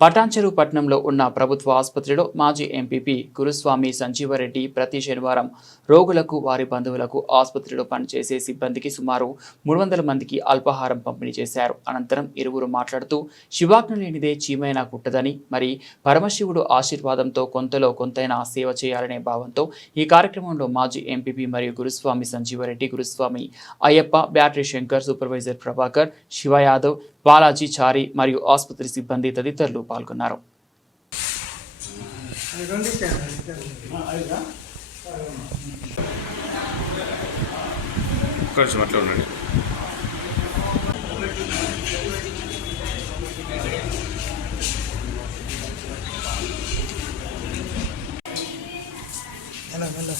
పటాన్చెరు పట్టణంలో ఉన్న ప్రభుత్వ ఆసుపత్రిలో మాజీ ఎంపీపీ గురుస్వామి సంజీవరెడ్డి ప్రతి శనివారం రోగులకు వారి బంధువులకు ఆసుపత్రిలో పనిచేసే సిబ్బందికి సుమారు మూడు వందల మందికి అల్పాహారం పంపిణీ చేశారు. అనంతరం ఇరువురు మాట్లాడుతూ శివాజ్ఞ లేనిదే చీమైనా కుట్టదని మరి పరమశివుడు ఆశీర్వాదంతో కొంతలో కొంతైనా సేవ చేయాలనే భావంతో ఈ కార్యక్రమంలో మాజీ ఎంపీపీ మరియు గురుస్వామి సంజీవరెడ్డి గురుస్వామి అయ్యప్ప బ్యాటరీ శంకర్ సూపర్వైజర్ ప్రభాకర్ శివ యాదవ్ బాలాజీ చారి మరియు ఆసుపత్రి సిబ్బంది తదితరులు పాల్గొన్నారు. అట్లా ఉండండి. మెల్ల మెల్ల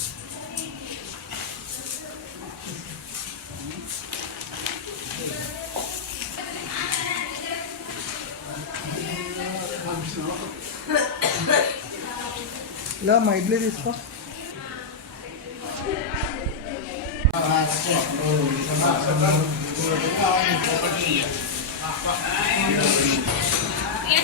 ఇలా మా ఇడ్లీ తీసుకో ఏ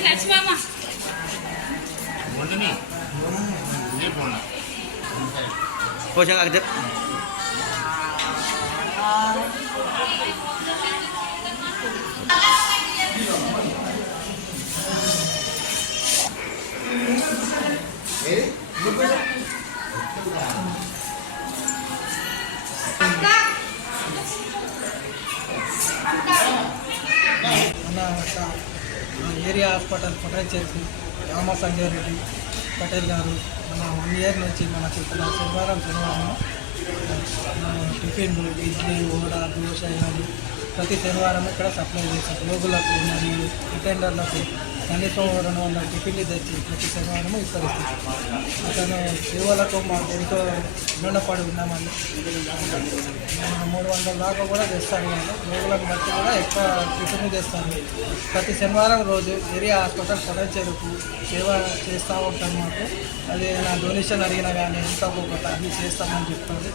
మన ఒక ఏరియా హాస్పిటల్ పటేల్ చేసి రామ సంజయ్ రెడ్డి పటేల్ గారు మన వన్ ఇయర్ నుంచి మనకి ఇక్కడ శనివారం శనివారం టిఫిన్లు ఇడ్లీ ఓడ దోశ ఇవన్నీ ప్రతి శనివారం ఇక్కడ సప్లై చేస్తారు. రోగులకు మరియు అటెండర్లకు కనీసం రెండు వందల టిఫిన్లు తెచ్చి ప్రతి శనివారం ఇస్తారు అతను సేవలకు మాకు ఎంతో రుణపడి ఉన్నామని. మూడు వందల దాకా కూడా తెస్తాను నేను. రోగులకు బట్టి కూడా ఎక్కువ టిఫిన్ తెస్తాను. ప్రతి శనివారం రోజు ఏరియా హాస్పిటల్ పడంచెరుకు సేవ చేస్తూ ఉంటాను మాకు. అది నా డొనేషన్ అడిగినా కానీ ఎంత ఒక్కొక్కటి అది చేస్తామని చెప్తుంది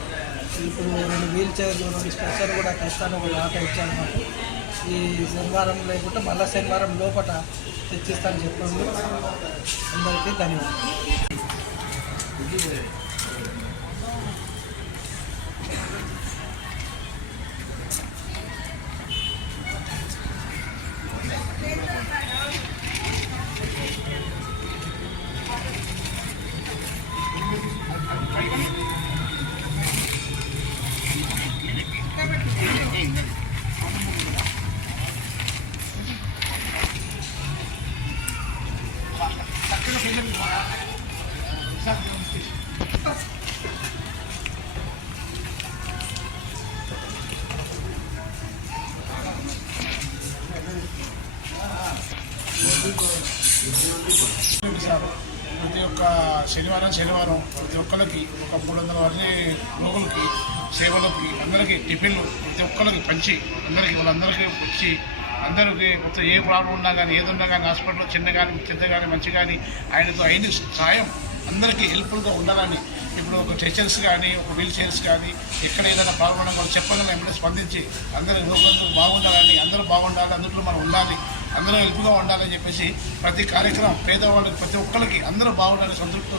ఇప్పుడు రెండు వీల్ చైర్లు రెండు స్ట్రెచ్చర్ కూడా తెస్తాను ఒక ఆట ఇచ్చాను మాకు. ఈ శనివారం లేకుంటే మళ్ళీ శనివారం లోపల తెచ్చిస్తాను చెప్పండి. అందరికీ ధన్యవాదాలు. ప్రతి ఒక్క శనివారం శనివారం ప్రతి ఒక్కరికి ఒక మూడు వందల మంది రోగులకి సేవలకి అందరికీ టిఫిన్లు ప్రతి ఒక్కరికి పంచి అందరికీ వాళ్ళందరికీ వచ్చి అందరూ ఏ ప్రాబ్లం ఉన్నా కానీ ఏదున్నా కానీ హాస్పిటల్లో చిన్న కానీ చిన్న కానీ మంచి కానీ ఆయనతో అయిన సాయం అందరికీ హెల్ప్ఫుల్గా ఉండాలని ఇప్పుడు ఒక స్ట్రెచర్స్ కానీ ఒక వీల్ చైర్స్ కానీ ఎక్కడ ఏదైనా పాల్గొనడం వాళ్ళు చెప్పగానే ఎప్పుడైనా స్పందించి అందరి రోగులందరూ బాగుండాలని అందరూ బాగుండాలి అందులో మనం ఉండాలి. అందరూ హెల్ప్గా ఉండాలని చెప్పేసి ప్రతి కార్యక్రమం పేదవాళ్ళకి ప్రతి ఒక్కరికి అందరూ బాగుండాలని సంతృప్తితో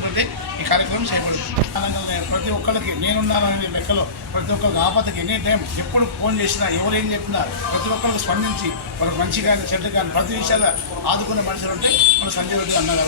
ఈ కార్యక్రమం చేయబడుతుంది. ప్రతి ఒక్కరికి నేనున్నాననే లెక్కలో ప్రతి ఒక్కరికి ఆపదకి ఎనీ టైం ఎప్పుడు ఫోన్ చేసినా ఎవరేం చెప్పినా ప్రతి ఒక్కరికి స్పందించి మనకు మంచి కానీ చెడ్డ కానీ ప్రతి విషయాలు ఆదుకునే మనుషులు ఉంటే మన సంజయ్ రెడ్డి అన్నారు